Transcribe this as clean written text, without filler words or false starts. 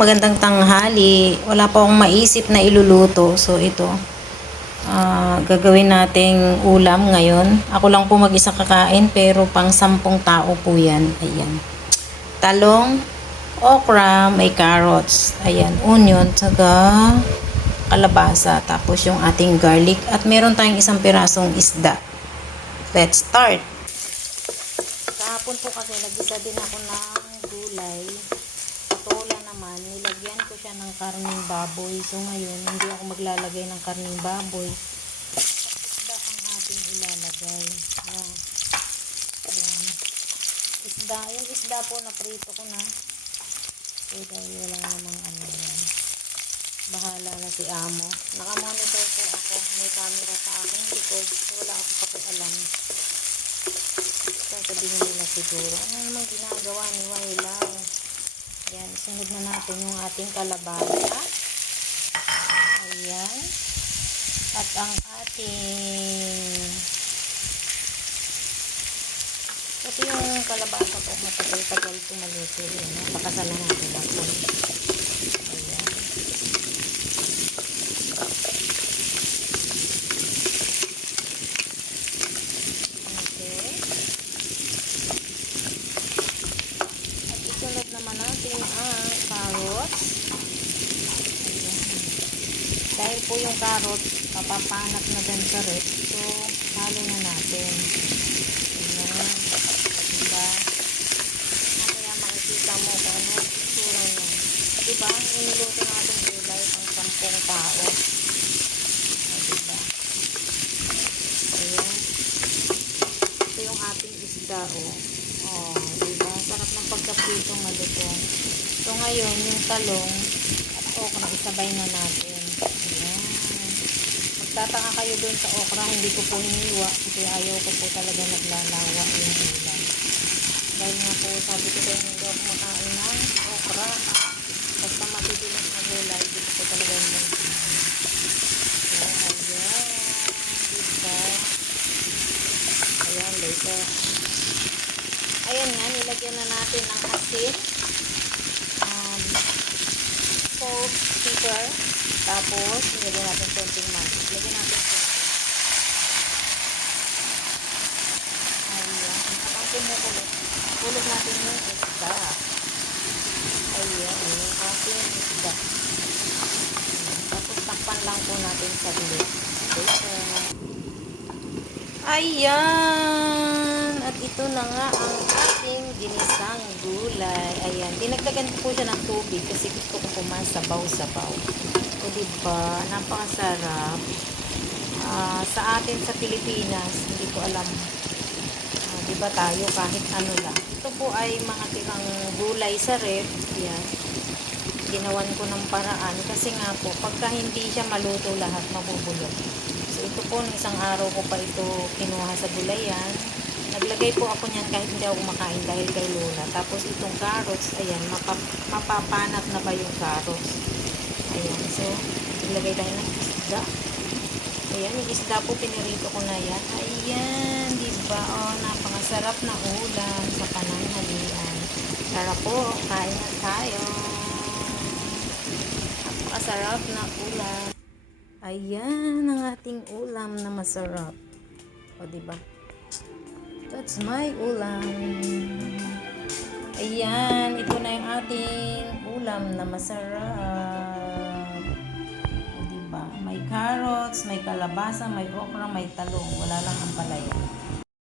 magandang tanghali. Wala pa akong maisip na iluluto. So ito, gagawin nating ulam ngayon. Ako lang po mag-isa kakain pero pang 10 tao po yan. Ayan. Talong, okra, may carrots. Ayan, onion, saka kalabasa. Tapos yung ating garlic. At meron tayong isang pirasong isda. Let's start. Kahapon po kasi nag-isa din ako ng gulay. Patola naman, nilagyan ko siya ng karning baboy. So ngayon, hindi ako maglalagay ng karning baboy. Isda ang ating ilalagay. Ayan. Isda, yung isda po na prito ko na. So dahil wala namang ano yan. Bahala na si amo. Nakamonitor po ako. May camera sa aking likod. So wala ako pakialam. Sasabihin nila siguro, ano namang ginagawa ni Wailaw? Ayan, sunod na natin yung ating kalabasa. Ayan. At ang ating... Kasi yung kalabasa po matagal-tagal tumaluto yun. Pakasalan natin ako. Ayan. Sunod naman natin ang carrots. Ayan. Dahil po yung carrots, papapanat na din sa rep. So, halo na natin. Ayan. Diba? Kaya makikita mo kung ano sura niya. Diba? Iniluto natin gulay pang 10 tao. Diba? Ayan. Ito yung ating isda, oh. Oh, diba? Sarap ng pagkaprito malutong. So, ngayon, yung talong at okra, isabay na natin. Ayan. Magtataka kayo dun sa okra, hindi ko po hiniwa kasi ayaw ko po talaga naglalawa yung ulam. Dahil nga po, sabi ko kayo, hindi ako makain ng okra. Basta matitilis na gulay, hindi ko po talaga yung lansin. So, ayan. Diba? Ayan, later. Ayan nga, nilagyan na natin ng asin, salt, pepper, tapos nilagyan natin konting manis. Lagyan natin konting. Ayan, habang kumukulot, kulog natin yung isda. Ayan, yung ating isda. Tapos takpan lang po natin sa bilis. Ayan! At ito na nga ang ating ginisang gulay. Ayan. Dinagdagan ko po siya ng tubig kasi gusto ko sabaw-sabaw. O diba? Napakasarap. Sa atin sa Pilipinas, hindi ko alam. Diba tayo kahit ano lang. Ito po ay mga tirang gulay sa ref. Ayan. Ginawan ko ng paraan kasi nga po, pagka hindi siya maluto lahat, mabubulok. So, ito po, isang araw ko pa ito kinuha sa gulayan. Naglagay po ako niyan kahit hindi ako makain dahil kay Lola. Tapos itong carrots, ayan, mapapanat na ba yung carrots? Ayan, so, naglagay tayo ng isda. Ayan, yung isda po, pinirito ko na yan. Ayan, diba? Oh, napakasarap na ulam sa pananghalian. Tara po, kain na tayo. Napakasarap na ulam. Ayan ang ating ulam na masarap. O, diba? That's my ulam. Ayan, ito na yung ating ulam na masarap. O, diba? May carrots, may kalabasa, may okra, may talong. Wala lang ang palaya.